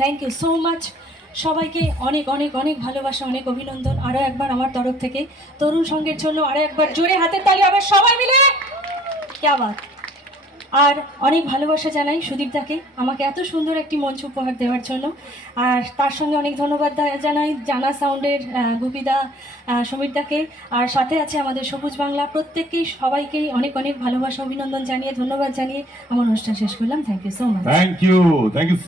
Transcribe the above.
Thank you so much. সবাইকে অনেক অনেক অনেক ভালোবাসা, অনেক অভিনন্দন আরও একবার আমার তরফ থেকে। তরুণ সঙ্গের জন্য আরও একবার জোরে হাতের তালি আবার সবাই মিলে। ক্যা বাত। আর অনেক ভালোবাসা জানাই সুদীপদাকে আমাকে এত সুন্দর একটি মঞ্চ উপহার দেওয়ার জন্য। আর তার সঙ্গে অনেক ধন্যবাদ জানাই জানা সাউন্ডের গুপিদা, সমীরদাকে। আর সাথে আছে আমাদের সবুজ বাংলা, প্রত্যেককেই সবাইকেই অনেক অনেক ভালোবাসা অভিনন্দন জানিয়ে ধন্যবাদ জানিয়ে আমার অনুষ্ঠান শেষ করলাম। Thank you so much. Thank you.